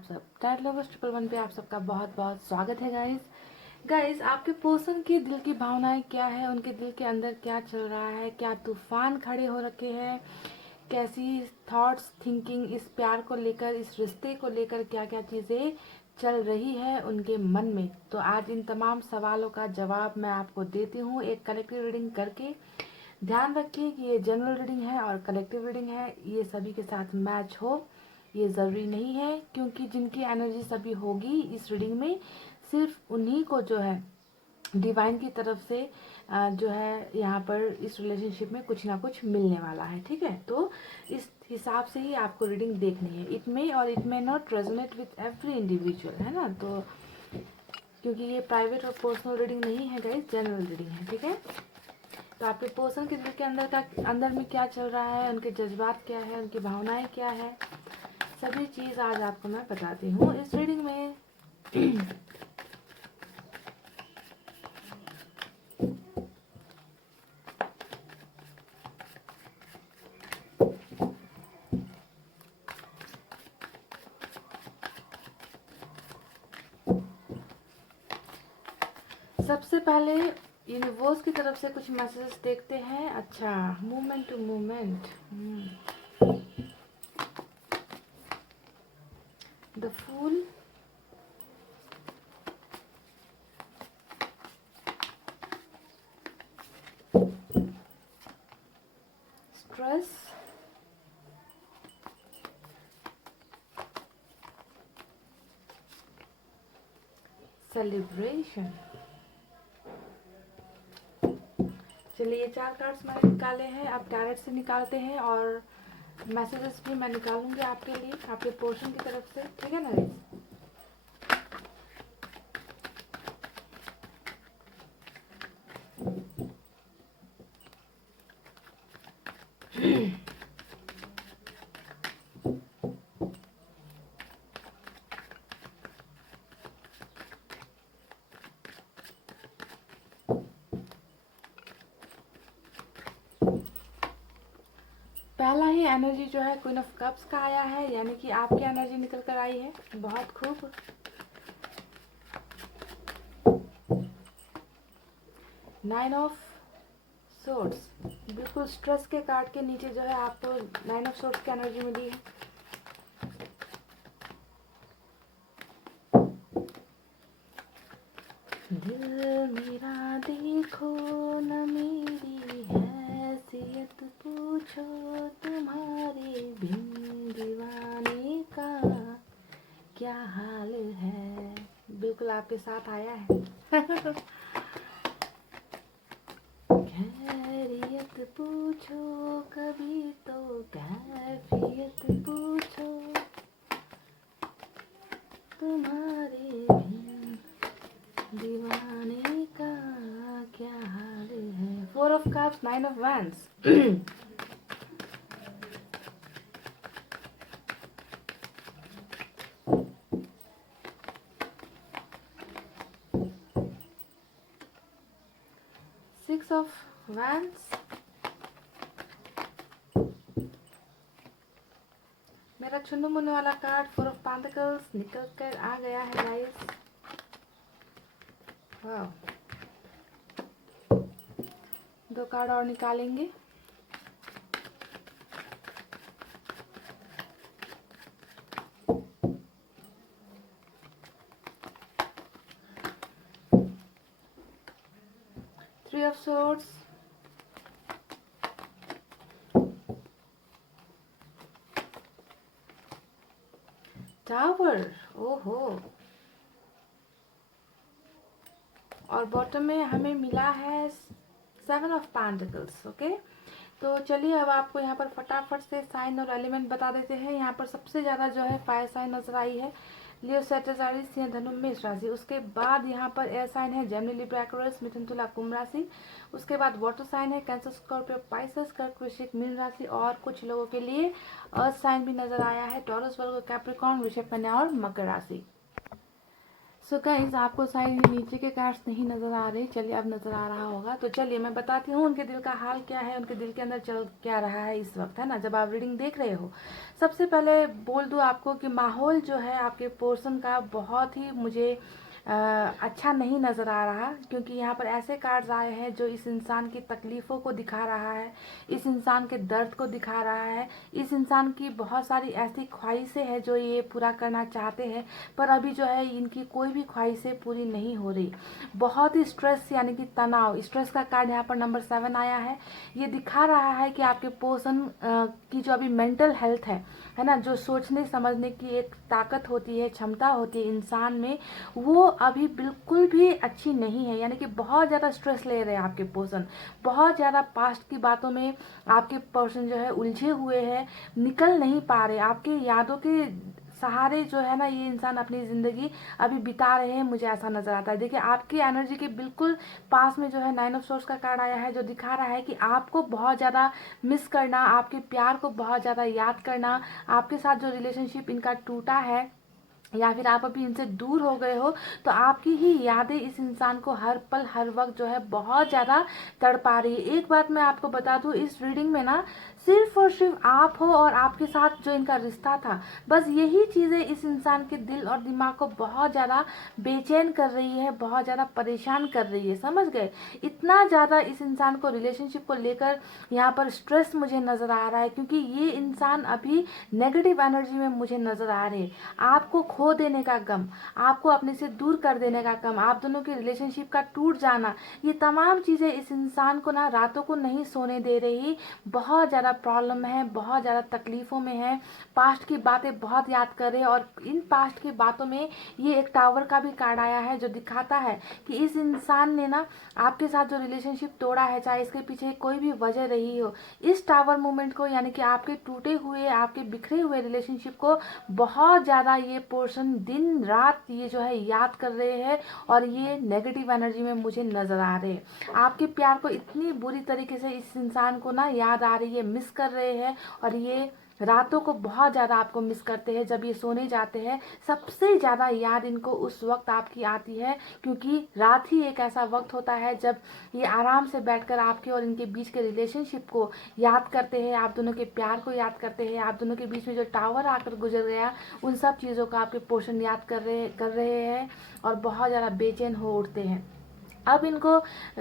आप सब TET lovers 111 पे आप सबका बहुत बहुत स्वागत है गाइस आपके पर्सन की दिल की भावनाएं क्या है, उनके दिल के अंदर क्या चल रहा है, क्या तूफान खड़े हो रखे हैं, कैसी थॉट्स थिंकिंग इस प्यार को लेकर, इस रिश्ते को लेकर क्या क्या चीज़ें चल रही है उनके मन में। तो आज इन तमाम सवालों का जवाब मैं आपको देती हूँ एक कलेक्टिव रीडिंग करके। ध्यान रखिए कि ये जनरल रीडिंग है और कलेक्टिव रीडिंग है, ये सभी के साथ मैच हो ये ज़रूरी नहीं है, क्योंकि जिनकी एनर्जी सभी होगी इस रीडिंग में सिर्फ उन्हीं को जो है डिवाइन की तरफ से जो है यहाँ पर इस रिलेशनशिप में कुछ ना कुछ मिलने वाला है। ठीक है, तो इस हिसाब से ही आपको रीडिंग देखनी है। इट मे और it may not resonate with every individual, है ना। तो क्योंकि ये प्राइवेट और पर्सनल रीडिंग नहीं है गाइस, जनरल रीडिंग है। ठीक है, तो आपके पर्सन के दिल के अंदर में क्या चल रहा है, उनके जज्बात क्या है, उनकी भावनाएं क्या है, सभी चीज़ आज आपको मैं बताती हूँ इस रीडिंग में। सबसे पहले यूनिवर्स की तरफ से कुछ मैसेजेस देखते हैं। अच्छा, movement to movement, the full, stress, celebration. चलिए, ये 4 कार्ड्स मैंने निकाले हैं, अब टैरेट से निकालते हैं और मैसेजेस भी मैं निकालूंगी आपके लिए, आपके पोर्शन की तरफ से। ठीक है ना। पहला ही एनर्जी जो है क्वीन ऑफ कप्स का आया है, यानी कि आपकी एनर्जी निकल कर आई है। बहुत खूब। नाइन ऑफ सोर्ड्स, बिल्कुल स्ट्रेस के कार्ड के नीचे जो है आपको नाइन ऑफ सोर्ड्स की एनर्जी मिली है। दिल मेरा देखो न मेरी हैसियत पूछो, तुम्हारे बिन दीवाने का क्या हाल है। बिल्कुल आपके साथ आया है। खैरियत पूछो कभी तो कैफियत पूछो, तुम्हारे बिन दीवाने का क्या हाल है। 4 of cups, 9 of wands. 6 of wands. मेरा चुन्नू मुन्नू वाला कार्ड 4 ऑफ पेंटिकल्स निकल कर आ गया है गाइस। वाह, 2 कार्ड और निकालेंगे। Three of Swords, Tower, ओहो, और बॉटम में हमें मिला है 7 ऑफ पेंटिकल्स। ओके, तो चलिए अब आपको यहाँ पर फटाफट से साइन और एलिमेंट बता देते हैं। यहाँ पर सबसे ज़्यादा जो है फायर साइन नजर आई है, लियो, सैजिटेरियस, सिंह, धनु, मेष राशि। उसके बाद यहाँ पर एयर साइन है जेमिनी, लिब्रा, एक्वेरियस, मिथुन, तुला, कुंभ राशि। उसके बाद वाटर साइन है कैंसर, स्कॉर्पियो, पाइसेस, कर्क, वृश्चिक, मीन राशि। और कुछ लोगों के लिए अर्थ साइन भी नजर आया है, टॉरस, वर्गो, कैप्रिकॉर्न, वृषभ, कन्या और मकर राशि। सो गाइज आपको शायद ये नीचे के कार्ड्स नहीं नज़र आ रहे, चलिए अब नज़र आ रहा होगा। तो चलिए मैं बताती हूँ उनके दिल का हाल क्या है, उनके दिल के अंदर चल क्या रहा है इस वक्त, है ना, जब आप रीडिंग देख रहे हो। सबसे पहले बोल दूँ आपको कि माहौल जो है आपके पोर्शन का बहुत ही मुझे अच्छा नहीं नज़र आ रहा, क्योंकि यहाँ पर ऐसे कार्ड्स आए हैं जो इस इंसान की तकलीफ़ों को दिखा रहा है, इस इंसान के दर्द को दिखा रहा है, इस इंसान की बहुत सारी ऐसी ख्वाहिशें हैं जो ये पूरा करना चाहते हैं, पर अभी जो है इनकी कोई भी ख्वाहिशें पूरी नहीं हो रही। बहुत ही स्ट्रेस यानी कि तनाव, स्ट्रेस का कार्ड यहाँ पर नंबर 7 आया है। ये दिखा रहा है कि आपके पर्सन की जो अभी मेंटल हेल्थ है ना, जो सोचने समझने की एक ताकत होती है, क्षमता होती है इंसान में, वो अभी बिल्कुल भी अच्छी नहीं है। यानी कि बहुत ज़्यादा स्ट्रेस ले रहे हैं आपके पर्सन, बहुत ज़्यादा पास्ट की बातों में आपके पर्सन जो है उलझे हुए हैं, निकल नहीं पा रहे। आपके यादों के सहारे जो है ना ये इंसान अपनी ज़िंदगी अभी बिता रहे हैं, मुझे ऐसा नज़र आता है। देखिए आपकी एनर्जी के बिल्कुल पास में जो है 9 ऑफ सोर्स का कार्ड आया है, जो दिखा रहा है कि आपको बहुत ज़्यादा मिस करना, आपके प्यार को बहुत ज़्यादा याद करना, आपके साथ जो रिलेशनशिप इनका टूटा है या फिर आप अभी इनसे दूर हो गए हो, तो आपकी ही यादें इस इंसान को हर पल हर वक्त जो है बहुत ज़्यादा तड़पा रही है। एक बात मैं आपको बता दूं, इस रीडिंग में ना सिर्फ और सिर्फ आप हो और आपके साथ जो इनका रिश्ता था, बस यही चीज़ें इस इंसान के दिल और दिमाग को बहुत ज़्यादा बेचैन कर रही है, बहुत ज़्यादा परेशान कर रही है, समझ गए। इतना ज़्यादा इस इंसान को रिलेशनशिप को लेकर यहाँ पर स्ट्रेस मुझे नज़र आ रहा है, क्योंकि ये इंसान अभी नेगेटिव एनर्जी में मुझे नज़र आ रहे हैं। आपको खो देने का गम, आपको अपने से दूर कर देने का गम, आप दोनों के रिलेशनशिप का टूट जाना, ये तमाम चीज़ें इस इंसान को ना रातों को नहीं सोने दे रही। बहुत ज़्यादा प्रॉब्लम है, बहुत ज़्यादा तकलीफ़ों में है, पास्ट की बातें बहुत याद कर रहे हैं। और इन पास्ट की बातों में ये एक टावर का भी कार्ड आया है, जो दिखाता है कि इस इंसान ने ना आपके साथ जो रिलेशनशिप तोड़ा है, चाहे इसके पीछे कोई भी वजह रही हो, इस टावर मूवमेंट को यानी कि आपके टूटे हुए, आपके बिखरे हुए रिलेशनशिप को बहुत ज़्यादा ये पोर्शन दिन रात ये जो है याद कर रहे हैं, और ये नेगेटिव एनर्जी में मुझे नज़र आ रहे हैं। आपके प्यार को इतनी बुरी तरीके से इस इंसान को ना याद आ रही है, मिस कर रहे हैं, और ये रातों को बहुत ज़्यादा आपको मिस करते हैं। जब ये सोने जाते हैं सबसे ज़्यादा याद इनको उस वक्त आपकी आती है, क्योंकि रात ही एक ऐसा वक्त होता है जब ये आराम से बैठकर आपके और इनके बीच के रिलेशनशिप को याद करते हैं, आप दोनों के प्यार को याद करते हैं, आप दोनों के बीच में जो टावर आकर गुजर गया उन सब चीज़ों का आपके पोर्शन याद कर रहे हैं, और बहुत ज़्यादा बेचैन हो उठते हैं। अब इनको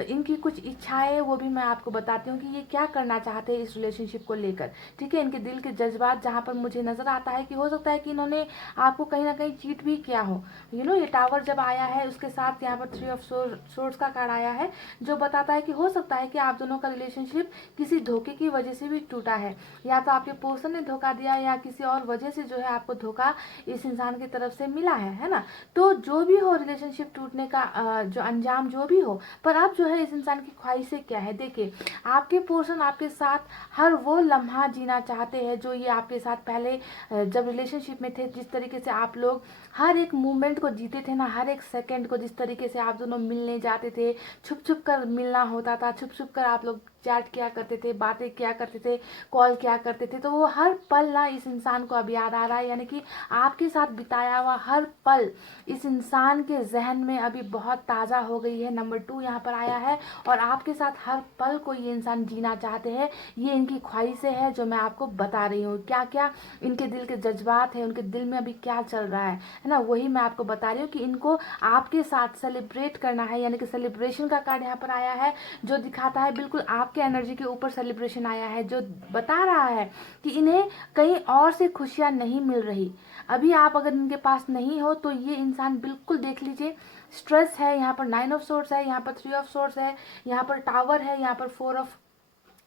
इनकी कुछ इच्छाएं वो भी मैं आपको बताती हूँ कि ये क्या करना चाहते हैं इस रिलेशनशिप को लेकर, ठीक है। इनके दिल के जज्बात जहाँ पर मुझे नज़र आता है कि हो सकता है कि इन्होंने आपको कहीं ना कहीं चीट भी किया हो। ये टावर जब आया है उसके साथ यहाँ पर 3 ऑफ सोर्ड्स का कार्ड आया है, जो बताता है कि हो सकता है कि आप दोनों का रिलेशनशिप किसी धोखे की वजह से भी टूटा है, या तो आपके पर्सन ने धोखा दिया, या किसी और वजह से जो है आपको धोखा इस इंसान की तरफ से मिला है ना। तो जो भी हो, रिलेशनशिप टूटने का जो अंजाम जो भी हो, पर अब जो है इस इंसान की ख्वाहिशें क्या है। देखिए आपके पर्सन आपके साथ हर वो लम्हा जीना चाहते हैं जो ये आपके साथ पहले जब रिलेशनशिप में थे, जिस तरीके से आप लोग हर एक मोमेंट को जीते थे ना, हर एक सेकंड को, जिस तरीके से आप दोनों मिलने जाते थे, छुप छुप कर मिलना होता था, छुप छुप कर आप लोग चैट किया करते थे, बातें किया करते थे, कॉल किया करते थे, तो वो हर पल ना इस इंसान को अब याद आ रहा है। यानी कि आपके साथ बिताया हुआ हर पल इस इंसान के जहन में अभी बहुत ताज़ा हो गई है। नंबर 2 यहाँ पर आया है, और आपके साथ हर पल को ये इंसान जीना चाहते हैं। ये इनकी ख्वाहिशें हैं जो मैं आपको बता रही हूँ, क्या क्या इनके दिल के जज्बात हैं, उनके दिल में अभी क्या चल रहा है ना, वही मैं आपको बता रही हूँ कि इनको आपके साथ सेलिब्रेट करना है। यानी कि सेलिब्रेशन का कार्ड यहाँ पर आया है, जो दिखाता है बिल्कुल आपके एनर्जी के ऊपर सेलिब्रेशन आया है, जो बता रहा है कि इन्हें कहीं और से खुशियाँ नहीं मिल रही। अभी आप अगर इनके पास नहीं हो तो ये इंसान बिल्कुल देख लीजिए स्ट्रेस है। यहाँ पर 9 ऑफ सोर्स है, यहाँ पर 3 ऑफ सोर्स है, यहाँ पर टावर है, यहाँ पर 4 ऑफ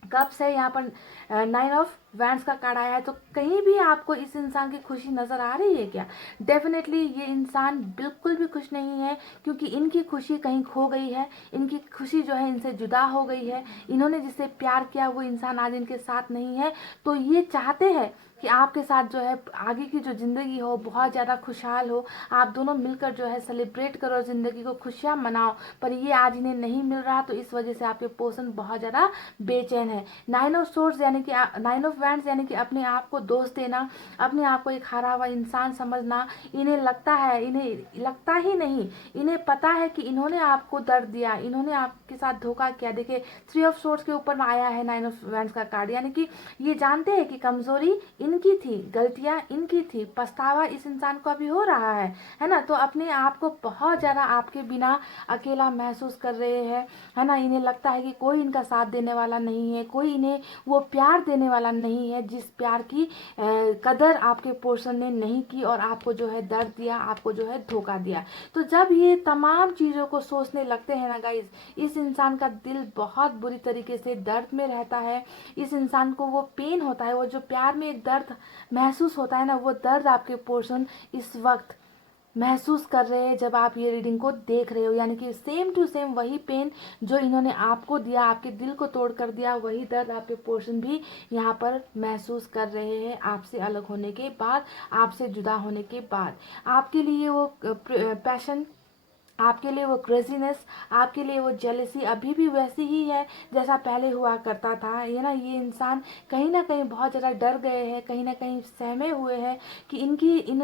कप्स है, यहाँ पर 9 ऑफ वैंड्स का कार्ड आया है। तो कहीं भी आपको इस इंसान की खुशी नज़र आ रही है क्या? डेफिनेटली ये इंसान बिल्कुल भी खुश नहीं है, क्योंकि इनकी खुशी कहीं खो गई है, इनकी खुशी जो है इनसे जुदा हो गई है। इन्होंने जिससे प्यार किया वो इंसान आज इनके साथ नहीं है, तो ये चाहते हैं कि आपके साथ जो है आगे की जो ज़िंदगी हो बहुत ज़्यादा खुशहाल हो, आप दोनों मिलकर जो है सेलिब्रेट करो, ज़िंदगी को खुशियाँ मनाओ, पर ये आज इन्हें नहीं मिल रहा, तो इस वजह से आपके पर्सन बहुत ज़्यादा बेचैन है। 9 ऑफ सोर्ड्स यानी कि 9 ऑफ वैंड्स यानी कि अपने आप को दोष देना, अपने आप को एक हारा हुआ इंसान समझना। इन्हें लगता है, इन्हें लगता ही नहीं, इन्हें पता है कि इन्होंने आपको दर्द दिया, इन्होंने आपके साथ धोखा किया। देखिए 3 ऑफ सोर्ड्स के ऊपर आया है 9 ऑफ वैंड्स का कार्ड, यानी कि ये जानते हैं कि कमजोरी इनकी थी, गलतियां इनकी थी, पछतावा इस इंसान को अभी हो रहा है ना। तो अपने आप को बहुत ज्यादा आपके बिना अकेला महसूस कर रहे हैं, है ना। इन्हें लगता है कि कोई इनका साथ देने वाला नहीं है, कोई इन्हें वो प्यार देने वाला नहीं है जिस प्यार की कदर आपके पोर्शन ने नहीं की, और आपको जो है दर्द दिया, आपको जो है धोखा दिया। तो जब ये तमाम चीजों को सोचने लगते हैं ना गाइज, इस इंसान का दिल बहुत बुरी तरीके से दर्द में रहता है। इस इंसान को वो पेन होता है, वो जो प्यार में एक दर्द महसूस होता है ना, वो दर्द आपके पोर्शन इस वक्त महसूस कर रहे हैं जब आप ये रीडिंग को देख रहे हो। यानी कि सेम टू सेम वही पेन जो इन्होंने आपको दिया, आपके दिल को तोड़ कर दिया, वही दर्द आपके पोर्शन भी यहाँ पर महसूस कर रहे हैं आपसे अलग होने के बाद, आपसे जुदा होने के बाद। आपके लिए वो पैशन, आपके लिए वो क्रेजीनेस, आपके लिए वो जेलसी अभी भी वैसी ही है जैसा पहले हुआ करता था। ये ना, ये इंसान कहीं ना कहीं बहुत ज़्यादा डर गए हैं, कहीं ना कहीं सहमे हुए हैं कि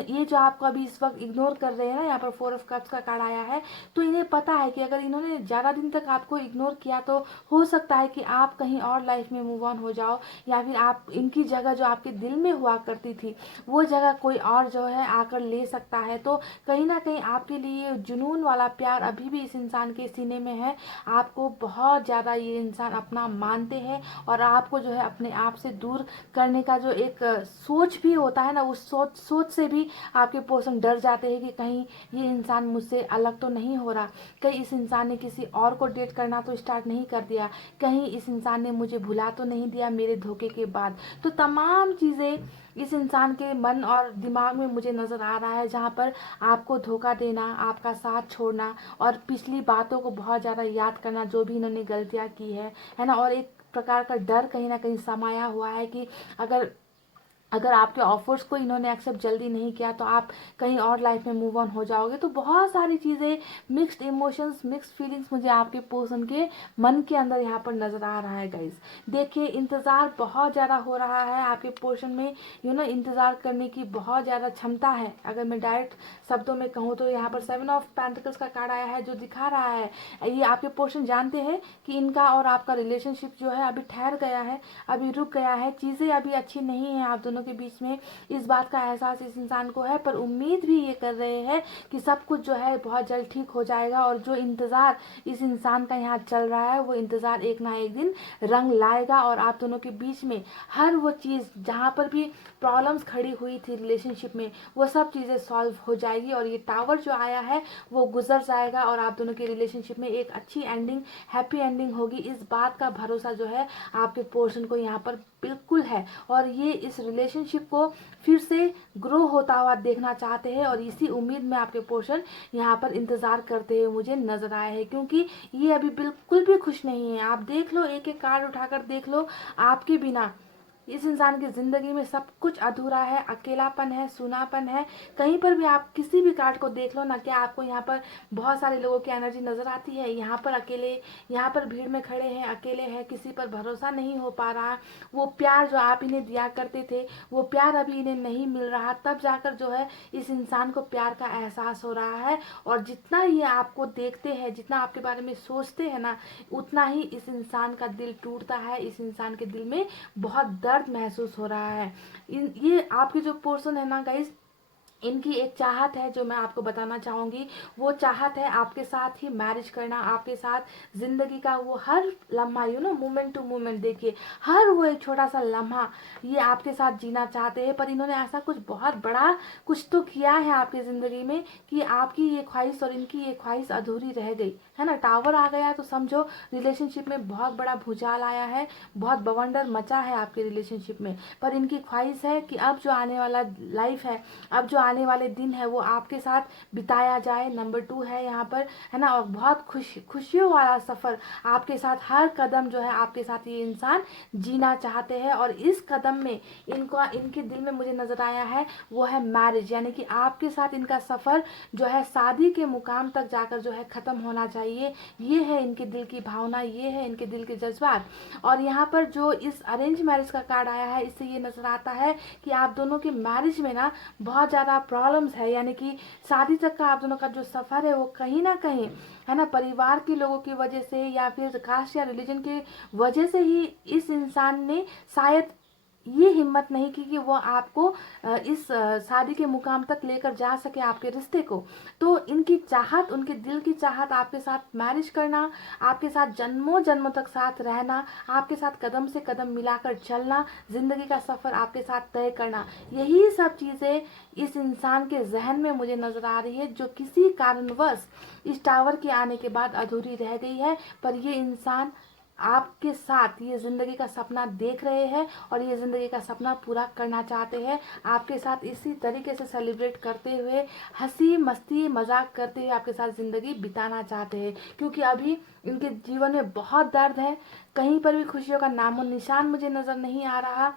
ये जो आपको अभी इस वक्त इग्नोर कर रहे हैं ना, यहाँ पर 4 ऑफ कप्स का कार्ड आया है, तो इन्हें पता है कि अगर इन्होंने ज़्यादा दिन तक आपको इग्नोर किया तो हो सकता है कि आप कहीं और लाइफ में मूव ऑन हो जाओ, या फिर आप इनकी जगह जो आपके दिल में हुआ करती थी वो जगह कोई और जो है आकर ले सकता है। तो कहीं ना कहीं आपके लिए जुनून वाला प्यार अभी भी इस इंसान के सीने में है। आपको बहुत ज़्यादा ये इंसान अपना मानते हैं, और आपको जो है अपने आप से दूर करने का जो एक सोच भी होता है ना, उस सोच से भी आपके पर्सन डर जाते हैं कि कहीं ये इंसान मुझसे अलग तो नहीं हो रहा, कहीं इस इंसान ने किसी और को डेट करना तो स्टार्ट नहीं कर दिया, कहीं इस इंसान ने मुझे भुला तो नहीं दिया मेरे धोखे के बाद। तो तमाम चीज़ें इस इंसान के मन और दिमाग में मुझे नज़र आ रहा है, जहाँ पर आपको धोखा देना, आपका साथ छोड़ना, और पिछली बातों को बहुत ज़्यादा याद करना, जो भी इन्होंने गलतियाँ की है ना। और एक प्रकार का डर कहीं ना कहीं समाया हुआ है कि अगर आपके ऑफर्स को इन्होंने एक्सेप्ट जल्दी नहीं किया तो आप कहीं और लाइफ में मूव ऑन हो जाओगे। तो बहुत सारी चीज़ें, मिक्स्ड इमोशंस, मिक्स्ड फीलिंग्स मुझे आपके पर्सन के मन के अंदर यहाँ पर नज़र आ रहा है गाइज। देखिए इंतज़ार बहुत ज़्यादा हो रहा है आपके पोर्शन में, इंतज़ार करने की बहुत ज़्यादा क्षमता है। अगर मैं डायरेक्ट शब्दों में कहूँ तो यहाँ पर 7 ऑफ पेंटिकल्स का कार्ड आया है, जो दिखा रहा है ये आपके पोर्शन जानते हैं कि इनका और आपका रिलेशनशिप जो है अभी ठहर गया है, अभी रुक गया है, चीज़ें अभी अच्छी नहीं है आप दोनों के बीच में। इस बात का एहसास इस इंसान को है, पर उम्मीद भी ये कर रहे हैं कि सब कुछ जो है बहुत जल्द ठीक हो जाएगा, और जो इंतज़ार इस इंसान का यहाँ चल रहा है वो इंतज़ार एक ना एक दिन रंग लाएगा, और आप दोनों के बीच में हर वो चीज़ जहाँ पर भी प्रॉब्लम्स खड़ी हुई थी रिलेशनशिप में, वो सब चीज़ें सॉल्व हो जाएगी, और ये टावर जो आया है वो गुजर जाएगा, और आप दोनों के रिलेशनशिप में एक अच्छी एंडिंग, हैप्पी एंडिंग होगी। इस बात का भरोसा जो है आपके पोर्शन को यहाँ पर बिल्कुल है, और ये इस रिलेशनशिप को फिर से ग्रो होता हुआ देखना चाहते हैं, और इसी उम्मीद में आपके पोर्शन यहाँ पर इंतजार करते हुए मुझे नजर आए हैं, क्योंकि ये अभी बिल्कुल भी खुश नहीं है। आप देख लो, एक एक कार्ड उठाकर देख लो, आपके बिना इस इंसान की जिंदगी में सब कुछ अधूरा है, अकेलापन है, सूनापन है। कहीं पर भी आप किसी भी कार्ड को देख लो ना, क्या आपको यहाँ पर बहुत सारे लोगों की एनर्जी नजर आती है? यहाँ पर अकेले, यहाँ पर भीड़ में खड़े हैं, अकेले हैं, किसी पर भरोसा नहीं हो पा रहा। वो प्यार जो आप इन्हें दिया करते थे वो प्यार अभी इन्हें नहीं मिल रहा, तब जाकर जो है इस इंसान को प्यार का एहसास हो रहा है। और जितना ये आपको देखते हैं, जितना आपके बारे में सोचते हैं ना, उतना ही इस इंसान का दिल टूटता है, इस इंसान के दिल में बहुत दर्द महसूस हो रहा है। ये आपके जो पर्सन है ना गाइस, इनकी एक चाहत है जो मैं आपको बताना चाहूँगी। वो चाहत है आपके साथ ही मैरिज करना, आपके साथ ज़िंदगी का वो हर लम्हा, मोमेंट टू मोमेंट, देखिए हर वो एक छोटा सा लम्हा ये आपके साथ जीना चाहते हैं। पर इन्होंने ऐसा कुछ बहुत बड़ा कुछ तो किया है आपकी ज़िंदगी में कि आपकी ये ख्वाहिश और इनकी ये ख्वाहिश अधूरी रह गई, है ना। टावर आ गया तो समझो रिलेशनशिप में बहुत बड़ा भूचाल आया है, बहुत बवंडर मचा है आपके रिलेशनशिप में। पर इनकी ख्वाहिश है कि अब जो आने वाला लाइफ है, अब जो आने वाले दिन है वो आपके साथ बिताया जाए। नंबर 2 है यहाँ पर, है ना, और बहुत खुशियों वाला सफ़र आपके साथ, हर कदम जो है आपके साथ ये इंसान जीना चाहते हैं। और इस कदम में इनके दिल में मुझे नज़र आया है वो है मैरिज, यानी कि आपके साथ इनका सफ़र जो है शादी के मुकाम तक जाकर जो है ख़त्म होना चाहिए। ये है इनके दिल की भावना, ये है इनके दिल के जज्बात। और यहाँ पर जो इस अरेंज मैरिज का कार्ड आया है, इससे ये नज़र आता है कि आप दोनों के मैरिज में ना बहुत ज़्यादा प्रॉब्लम्स है, यानी कि शादी तक का आप दोनों का जो सफ़र है वो कहीं ना कहीं, है ना, परिवार के लोगों की वजह से या फिर कास्ट या रिलीजन की वजह से ही इस इंसान ने शायद ये हिम्मत नहीं की कि वो आपको इस शादी के मुकाम तक लेकर जा सके आपके रिश्ते को। तो इनकी चाहत, उनके दिल की चाहत आपके साथ मैरिज करना, आपके साथ जन्मों जन्मों तक साथ रहना, आपके साथ कदम से कदम मिलाकर चलना, ज़िंदगी का सफ़र आपके साथ तय करना, यही सब चीज़ें इस इंसान के जहन में मुझे नज़र आ रही है, जो किसी कारणवश इस टावर के आने के बाद अधूरी रह गई है। पर ये इंसान आपके साथ ये ज़िंदगी का सपना देख रहे हैं और ये ज़िंदगी का सपना पूरा करना चाहते हैं। आपके साथ इसी तरीके से सेलिब्रेट करते हुए, हंसी मस्ती मजाक करते हुए आपके साथ ज़िंदगी बिताना चाहते हैं, क्योंकि अभी इनके जीवन में बहुत दर्द है। कहीं पर भी खुशियों का नामो निशान मुझे नज़र नहीं आ रहा।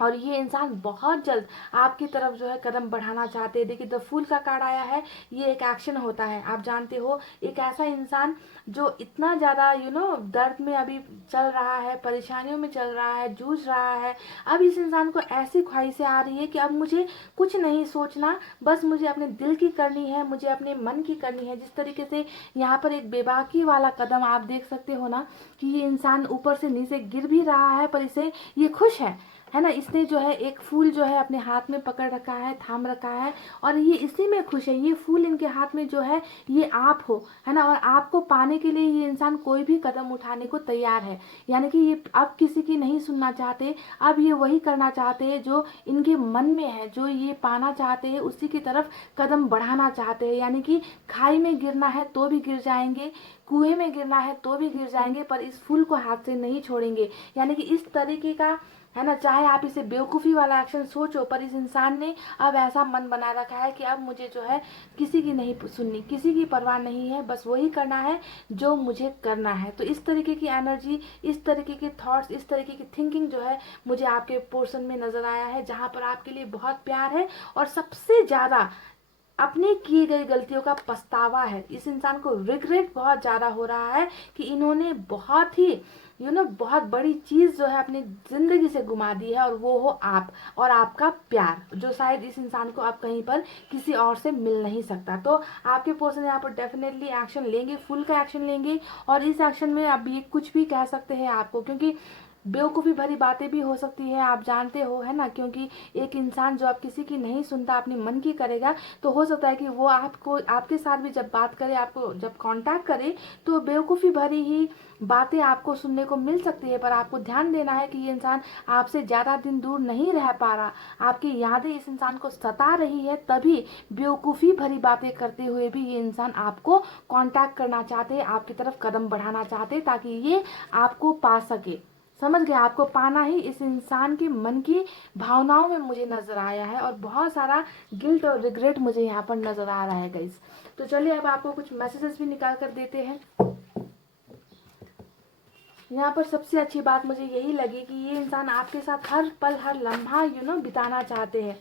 और ये इंसान बहुत जल्द आपकी तरफ जो है कदम बढ़ाना चाहते हैं। देखिए, द फूल का कार्ड आया है, ये एक एक्शन होता है। आप जानते हो, एक ऐसा इंसान जो इतना ज़्यादा दर्द में अभी चल रहा है, परेशानियों में चल रहा है, जूझ रहा है। अब इस इंसान को ऐसी ख्वाहिशें आ रही है कि अब मुझे कुछ नहीं सोचना, बस मुझे अपने दिल की करनी है, मुझे अपने मन की करनी है। जिस तरीके से यहाँ पर एक बेबाकी वाला कदम आप देख सकते हो ना, कि ये इंसान ऊपर से नीचे गिर भी रहा है पर इसे ये खुश है ना। इसने जो है एक फूल जो है अपने हाथ में पकड़ रखा है, थाम रखा है, और ये इसी में खुश है। ये फूल इनके हाथ में जो है ये आप हो, है ना, और आपको पाने के लिए ये इंसान कोई भी कदम उठाने को तैयार है। यानी कि ये अब किसी की नहीं सुनना चाहते, अब ये वही करना चाहते हैं जो इनके मन में है, जो ये पाना चाहते हैं उसी की तरफ कदम बढ़ाना चाहते हैं। यानी कि खाई में गिरना है तो भी गिर जाएंगे, कुएं में गिरना है तो भी गिर जाएंगे, पर इस फूल को हाथ से नहीं छोड़ेंगे। यानी कि इस तरीके का, है ना, चाहे आप इसे बेवकूफ़ी वाला एक्शन सोचो, पर इस इंसान ने अब ऐसा मन बना रखा है कि अब मुझे जो है किसी की नहीं सुननी, किसी की परवाह नहीं है, बस वही करना है जो मुझे करना है। तो इस तरीके की एनर्जी, इस तरीके के थॉट्स, इस तरीके की थिंकिंग जो है मुझे आपके पोर्शन में नज़र आया है, जहाँ पर आपके लिए बहुत प्यार है और सबसे ज़्यादा अपने किए गई गलतियों का पछतावा है। इस इंसान को रिग्रेट बहुत ज़्यादा हो रहा है कि इन्होंने बहुत ही बहुत बड़ी चीज़ जो है अपनी ज़िंदगी से गुमा दी है, और वो हो आप और आपका प्यार, जो शायद इस इंसान को अब कहीं पर किसी और से मिल नहीं सकता। तो आपके पर्सन यहाँ पर डेफिनेटली एक्शन लेंगे, फुल का एक्शन लेंगे, और इस एक्शन में अब ये कुछ भी कह सकते हैं आपको, क्योंकि बेवकूफ़ी भरी बातें भी हो सकती है, आप जानते हो, है ना, क्योंकि एक इंसान जो आप किसी की नहीं सुनता, अपने मन की करेगा, तो हो सकता है कि वो आपको, आपके साथ भी जब बात करे, आपको जब कांटेक्ट करे, तो बेवकूफ़ी भरी ही बातें आपको सुनने को मिल सकती है। पर आपको ध्यान देना है कि ये इंसान आपसे ज़्यादा दिन दूर नहीं रह पा रहा, आपकी यादें इस इंसान को सता रही है, तभी बेवकूफ़ी भरी बातें करते हुए भी ये इंसान आपको कांटेक्ट करना चाहते हैं, आपकी तरफ कदम बढ़ाना चाहते हैं, ताकि ये आपको पा सके। समझ गए, आपको पाना ही इस इंसान के मन की भावनाओं में मुझे नज़र आया है, और बहुत सारा गिल्ट और रिग्रेट मुझे यहाँ पर नज़र आ रहा है गाइस। तो चलिए अब आपको कुछ मैसेजेस भी निकाल कर देते हैं। यहाँ पर सबसे अच्छी बात मुझे यही लगी कि ये इंसान आपके साथ हर पल, हर लम्हा बिताना चाहते हैं,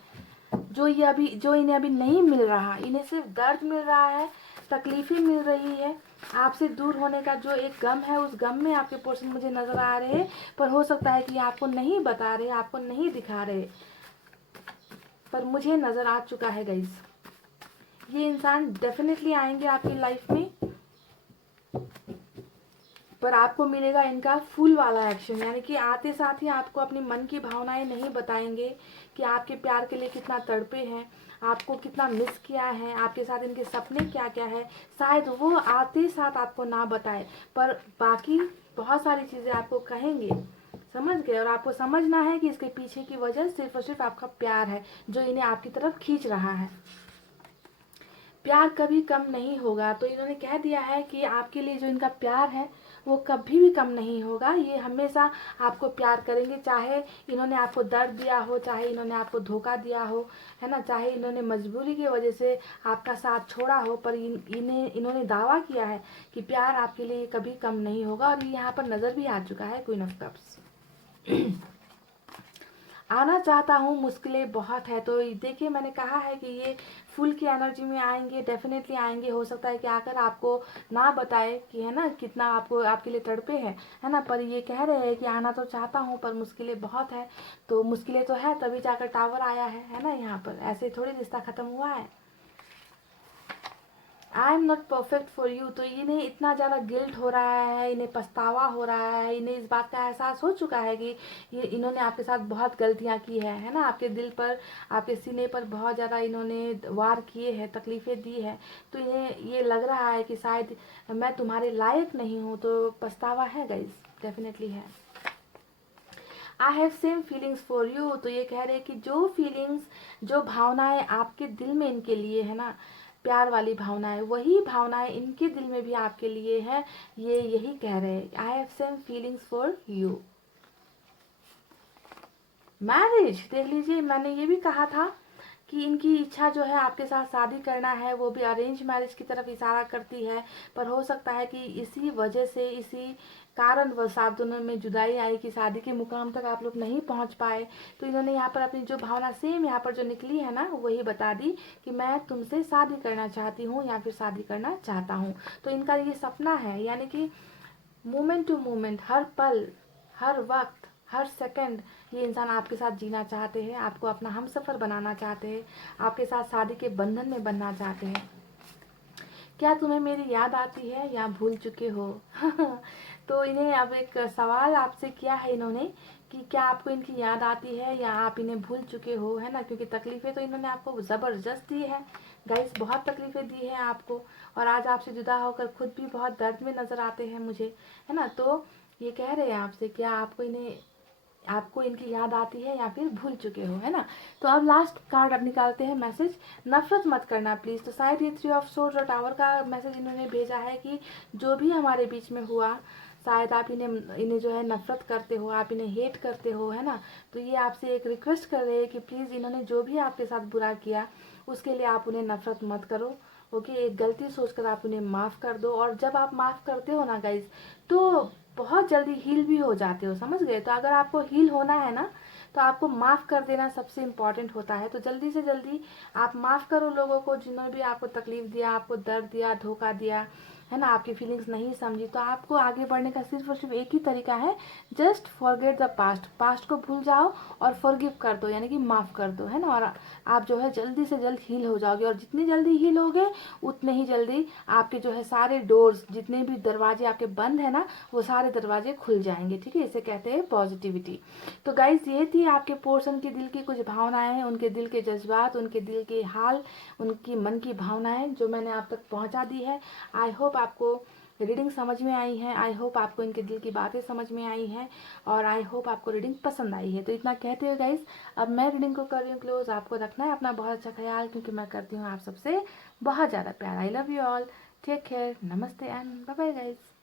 जो इन्हें अभी नहीं मिल रहा। इन्हें सिर्फ दर्द मिल रहा है, तकलीफें मिल रही है, आपसे दूर होने का जो एक गम है, उस गम में आपके पर्सन मुझे नज़र आ रहे हैं। पर हो सकता है कि आपको नहीं बता रहे, आपको नहीं दिखा रहे, पर मुझे नज़र आ चुका है गाइस। ये इंसान डेफिनेटली आएंगे आपकी लाइफ में, पर आपको मिलेगा इनका फुल वाला एक्शन। यानी कि आते साथ ही आपको अपनी मन की भावनाएं नहीं बताएंगे कि आपके प्यार के लिए कितना तड़पे हैं, आपको कितना मिस किया है, आपके साथ इनके सपने क्या क्या है, शायद वो आते साथ आपको ना बताए, पर बाकी बहुत सारी चीज़ें आपको कहेंगे। समझ गए, और आपको समझना है कि इसके पीछे की वजह सिर्फ और सिर्फ आपका प्यार है, जो इन्हें आपकी तरफ खींच रहा है। प्यार कभी कम नहीं होगा। तो इन्होंने कह दिया है कि आपके लिए जो इनका प्यार है वो कभी भी कम नहीं होगा। ये हमेशा आपको प्यार करेंगे, चाहे इन्होंने आपको दर्द दिया हो, चाहे इन्होंने आपको धोखा दिया हो, है ना, चाहे इन्होंने मजबूरी की वजह से आपका साथ छोड़ा हो, पर इन्होंने दावा किया है कि प्यार आपके लिए कभी कम नहीं होगा। और ये यहाँ पर नज़र भी आ चुका है, क्वीन ऑफ कप्स। आना चाहता हूँ, मुश्किलें बहुत है। तो देखिए, मैंने कहा है कि ये फुल की एनर्जी में आएंगे, डेफिनेटली आएंगे। हो सकता है कि आकर आपको ना बताए कि, है ना, कितना आपको आपके लिए तड़पे है ना, पर ये कह रहे हैं कि आना तो चाहता हूँ पर मुश्किलें बहुत है। तो मुश्किलें तो है, तभी जाकर टावर आया है ना। यहाँ पर ऐसे थोड़ी रिश्ता खत्म हुआ है। I am not perfect for you. तो इन्हें इतना ज़्यादा गिल्ट हो रहा है, इन्हें पछतावा हो रहा है, इन्हें इस बात का एहसास हो चुका है कि ये इन्होंने आपके साथ बहुत गलतियां की है ना, आपके दिल पर, आपके सीने पर बहुत ज़्यादा इन्होंने वार किए हैं, तकलीफ़ें दी है। तो इन्हें ये लग रहा है कि शायद मैं तुम्हारे लायक नहीं हूँ। तो पछतावा है गाइस, डेफिनेटली है। I have same feelings for you. तो ये कह रहे हैं कि जो फीलिंग्स, जो भावनाएं आपके दिल में इनके लिए है ना, प्यार वाली भावनाएं, वही भावनाएं इनके दिल में भी आपके लिए है। ये यही कह रहे हैं, I have same feelings for you. Marriage देख लीजिए, मैंने ये भी कहा था कि इनकी इच्छा जो है आपके साथ शादी करना है, वो भी अरेंज मैरिज की तरफ इशारा करती है। पर हो सकता है कि इसी वजह से, इसी कारणवश आप दोनों में जुदाई आई कि शादी के मुकाम तक आप लोग नहीं पहुंच पाए। तो इन्होंने यहाँ पर अपनी जो भावना सेम यहाँ पर जो निकली है ना, वही बता दी कि मैं तुमसे शादी करना चाहती हूँ या फिर शादी करना चाहता हूँ। तो इनका ये सपना है, यानी कि मोमेंट टू मोमेंट, हर पल, हर वक्त, हर सेकंड ये इंसान आपके साथ जीना चाहते हैं, आपको अपना हमसफर बनाना चाहते हैं, आपके साथ शादी के बंधन में बनना चाहते हैं। क्या तुम्हें मेरी याद आती है या भूल चुके हो? तो इन्हें अब एक सवाल आपसे किया है इन्होंने कि क्या आपको इनकी याद आती है या आप इन्हें भूल चुके हो, है ना, क्योंकि तकलीफें तो इन्होंने आपको ज़बरदस्त दी है गाइस, बहुत तकलीफें दी है आपको। और आज आपसे जुदा होकर खुद भी बहुत दर्द में नज़र आते हैं मुझे, है ना। तो ये कह रहे हैं आपसे, क्या आपको इनकी याद आती है या फिर भूल चुके हो, है ना। तो अब लास्ट कार्ड अब निकालते हैं, मैसेज, नफरत मत करना प्लीज़। तो शायद ये 3 ऑफ सोर्ड्स और टावर का मैसेज इन्होंने भेजा है कि जो भी हमारे बीच में हुआ, शायद आप इन्हें जो है नफरत करते हो, आप इन्हें हेट करते हो, है ना। तो ये आपसे एक रिक्वेस्ट कर रहे हैं कि प्लीज़ इन्होंने जो भी आपके साथ बुरा किया उसके लिए आप उन्हें नफरत मत करो। ओके, एक गलती सोचकर आप उन्हें माफ़ कर दो। और जब आप माफ़ करते हो ना गाइज, तो बहुत जल्दी हील भी हो जाते हो, समझ गए। तो अगर आपको हील होना है ना, तो आपको माफ़ कर देना सबसे इम्पॉर्टेंट होता है। तो जल्दी से जल्दी आप माफ़ करो लोगों को जिन्होंने भी आपको तकलीफ दिया, आपको दर्द दिया, धोखा दिया, है ना, आपकी फीलिंग्स नहीं समझी। तो आपको आगे बढ़ने का सिर्फ और सिर्फ एक ही तरीका है, just forget the past. Past को भूल जाओ और फॉरगिव कर दो, यानी कि माफ़ कर दो, है ना। और आप जो है जल्दी से जल्द हील हो जाओगे। और जितनी जल्दी हील होगे उतने ही जल्दी आपके जो है सारे डोर्स, जितने भी दरवाजे आपके बंद है ना, वो सारे दरवाजे खुल जाएंगे। ठीक है, इसे कहते हैं पॉजिटिविटी। तो गाइस, ये थी आपके पोर्शन के दिल की कुछ भावनाएं, उनके दिल के जज्बात, उनके दिल के हाल, उनकी मन की भावनाएं जो मैंने आप तक पहुंचा दी है। आई होप आपको रीडिंग समझ में आई है, आई होप आपको इनके दिल की बातें समझ में आई हैं, और आई होप आपको रीडिंग पसंद आई है। तो इतना कहते हुए गाइस, अब मैं रीडिंग को कर रही हूँ क्लोज। आपको रखना है अपना बहुत अच्छा ख्याल, क्योंकि मैं करती हूँ आप सबसे बहुत ज़्यादा प्यार। I love you all, take care, नमस्ते एंड बाय बाय गाइस।